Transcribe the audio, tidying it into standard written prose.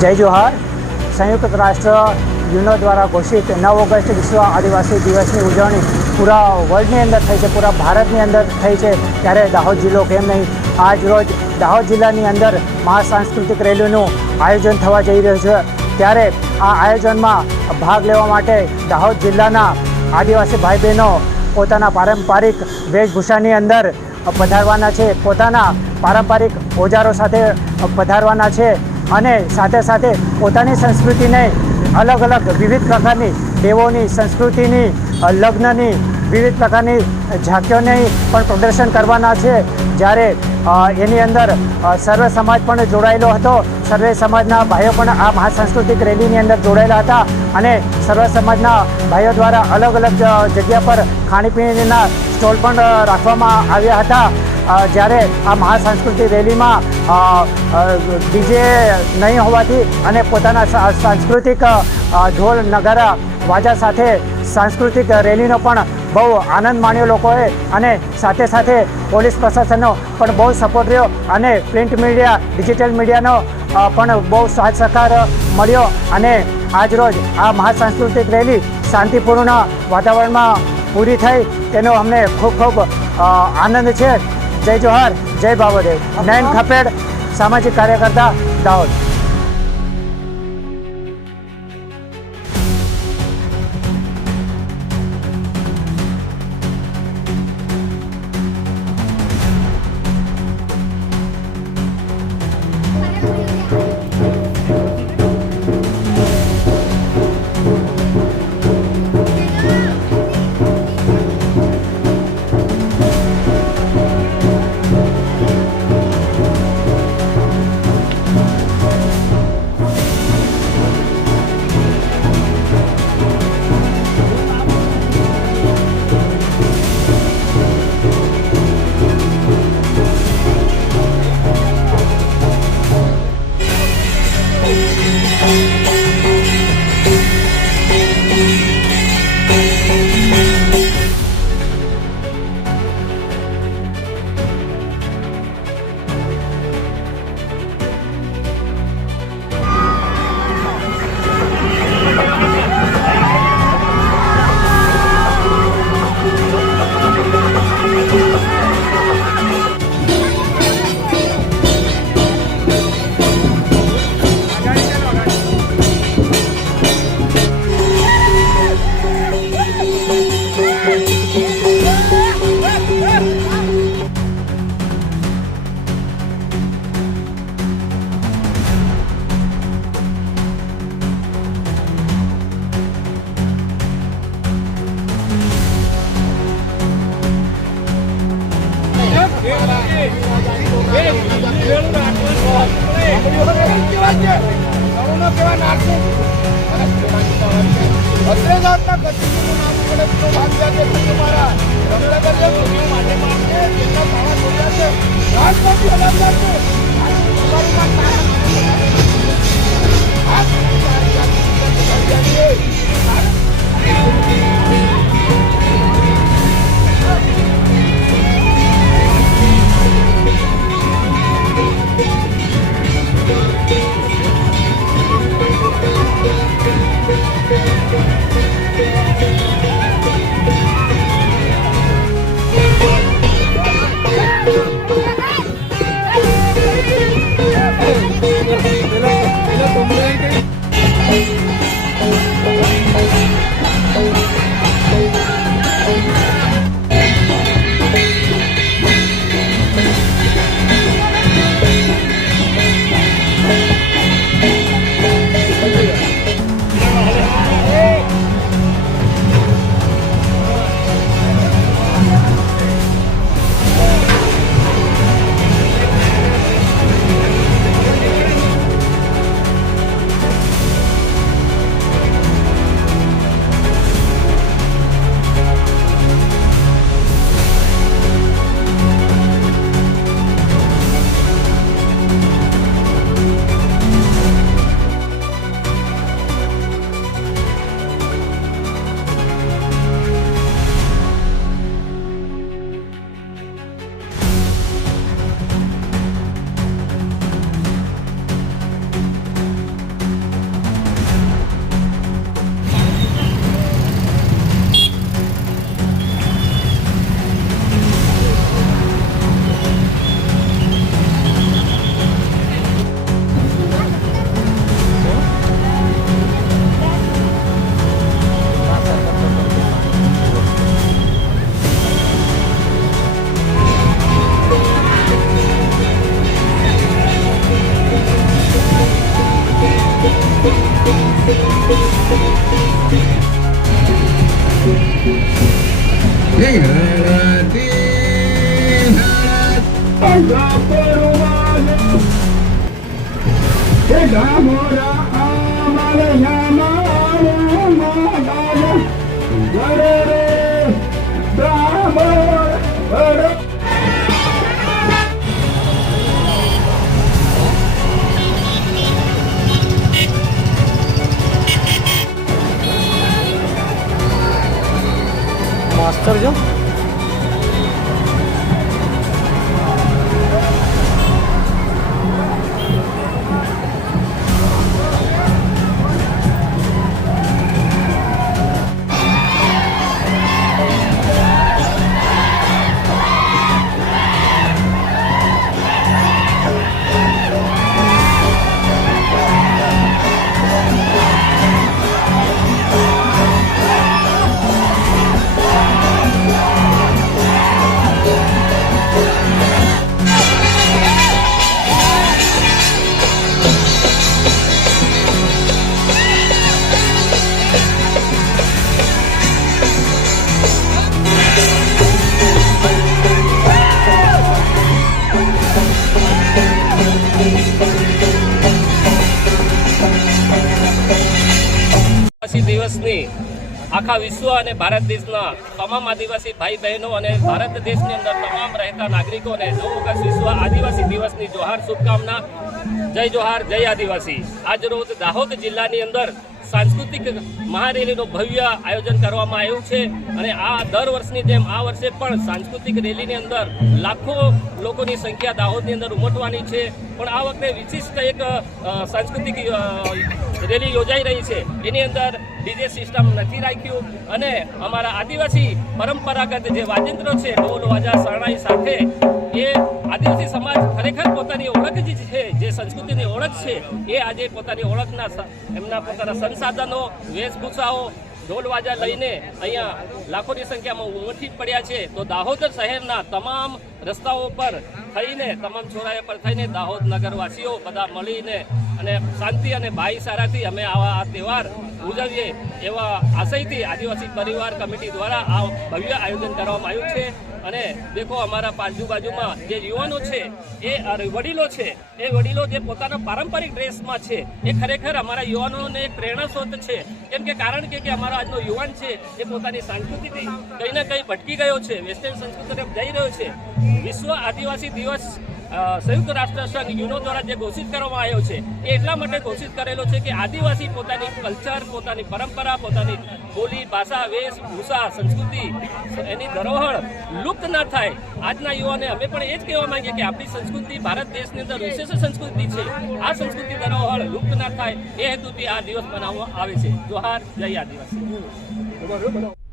जय जोहार। संयुक्त राष्ट्र यूनो द्वारा घोषित 9 ऑगस्ट विश्व आदिवासी दिवस की उजवणी पूरा वर्ल्डनी अंदर थई छे, पूरा भारतनी अंदर थई छे, त्यारे दाहोद जिल्लो केम नहीं। आज रोज दाहोद जिल्लानी अंदर महासांस्कृतिक रेलीनुं आयोजन थवा जई रह्युं छे, त्यारे आ आयोजनमां भाग लेवा माटे दाहोद जिल्लाना आदिवासी भाई बहनों पोताना पारंपरिक वेशभूषानी अंदर पधारवाना छे, पोताना पारंपरिक औजारो साथे पधारवाना छे અને સાથે સાથે પોતાની સંસ્કૃતિને અલગ અલગ વિવિધ પ્રકારની દેવોની સંસ્કૃતિની લગ્નની વિવિધ પ્રકારની ઝાંખીઓને પણ પ્રદર્શન કરવાના છે। જ્યારે એની અંદર સર્વે સમાજ પણ જોડાયેલો હતો, સર્વે સમાજના ભાઈઓ પણ આ મહાસાંસ્કૃતિક રેલીની અંદર જોડાયેલા હતા અને સર્વે સમાજના ભાઈઓ દ્વારા અલગ અલગ જગ્યા પર ખાણીપીણીના સ્ટોલ પણ રાખવામાં આવ્યા હતા। જ્યારે આ મહાસાંસ્કૃતિક રેલીમાં ડીજે નહીં હોવાથી અને પોતાના સાંસ્કૃતિક ઢોલ નગારા વાજા સાથે સાંસ્કૃતિક રેલીનો પણ બહુ આનંદ માણ્યો લોકોએ અને સાથે સાથે પોલીસ પ્રશાસનનો પણ બહુ સપોર્ટ રહ્યો અને પ્રિન્ટ મીડિયા ડિજિટલ મીડિયાનો પણ બહુ સાથ સહકાર મળ્યો અને આજરોજ આ મહાસાંસ્કૃતિક રેલી શાંતિપૂર્ણ વાતાવરણમાં પૂરી થઈ તેનો અમને ખૂબ ખૂબ આનંદ છે। जय जोहार, जय बाबादेव। नयन खपेड़, सामाजिक कार्यकर्ता, दाहोद। માસ્ટર જો આદિવાસી દિવસની આખા વિશ્વ અને ભારત દેશના તમામ આદિવાસી ભાઈ બહેનો અને ભારત દેશની અંદર તમામ રહેતા નાગરિકોને 9 ઓગસ્ટ વિશ્વ આદિવાસી દિવસની જોહાર શુભકામના. જય જોહાર, જય આદિવાસી. આજ રોજ દાહોદ જિલ્લાની અંદર સાંસ્કૃતિક મહારેલીનું ભવ્ય આયોજન કરવામાં આવ્યું છે અને આ દર વર્ષની જેમ આ વર્ષે પણ સાંસ્કૃતિક રેલીની અંદર લાખો લોકોની સંખ્યા દાહોદની અંદર ઉમટવાની છે. પણ આ વખતે વિશિષ્ટ એક સાંસ્કૃતિક રેલી યોજાઈ રહી છે. એની અંદર ડીજે સિસ્ટમ નથી રાખ્યું અને અમારા આદિવાસી પરંપરાગત જે વાજિંત્રો છે, ઢોલ વાજા શરણાઈ સાથે એ આદિવાસી સમાજ ખરેખર પોતાની ઓળખ જે છે, જે સંસ્કૃતિની ઓળખ છે, એ આજે પોતાની ઓળખના એમના પોતાના સંસાધનો, વેશભૂષાઓ, ઢોલ વાજા લઈને અહીંયા લાખોની સંખ્યામાં ઉમટી પડ્યા છે. તો દાહોદ શહેરના તમામ રસ્તાઓ પર થઈને, તમામ ચોરાયા પર થઈને દાહોદ નગરવાસીઓ બધા મળીને અને શાંતિ અને ભાઈચારાથી અમે આ તહેવાર ઉજવીએ એવા આશયથી આદિવાસી પરિવાર કમિટી દ્વારા આ ભવ્ય આયોજન કરવામાં આવ્યું છે. અને દેખો અમારા આજુબાજુમાં જે યુવાનો છે, એ વડીલો છે, એ વડીલો જે પોતાના પારંપરિક ડ્રેસમાં છે, એ ખરેખર અમારા યુવાનોને એક પ્રેરણા સ્ત્રોત છે. કેમ કે કારણ કે અમારો આજનો યુવાન છે એ પોતાની સંસ્કૃતિથી કંઈ ને કંઈ ભટકી ગયો છે, વેસ્ટર્ન સંસ્કૃતિ તરફ જઈ રહ્યો છે. વિશ્વ આદિવાસી દિવસ સંયુક્ત રાષ્ટ્ર સંઘ યુનો દ્વારા જે ઘોષિત કરવામાં આવ્યો છે, એ એટલા માટે ઘોષિત કરેલો છે કે આદિવાસી પોતાની કલ્ચર, પોતાની પરંપરા, પોતાની બોલી, ભાષા, વેશભૂષા, સંસ્કૃતિ, એની ધરોહર લુપ્ત ના થાય. આજના યુવાને અમે પણ એ જ કહેવા માંગીએ કે આપણી સંસ્કૃતિ ભારત દેશની અંદર વિશેષ સંસ્કૃતિ છે. આ સંસ્કૃતિ ધરોહર લુપ્ત ના થાય એ હેતુથી આ દિવસ મનાવવામાં આવે છે. જોહાર, જય આદિવાસી.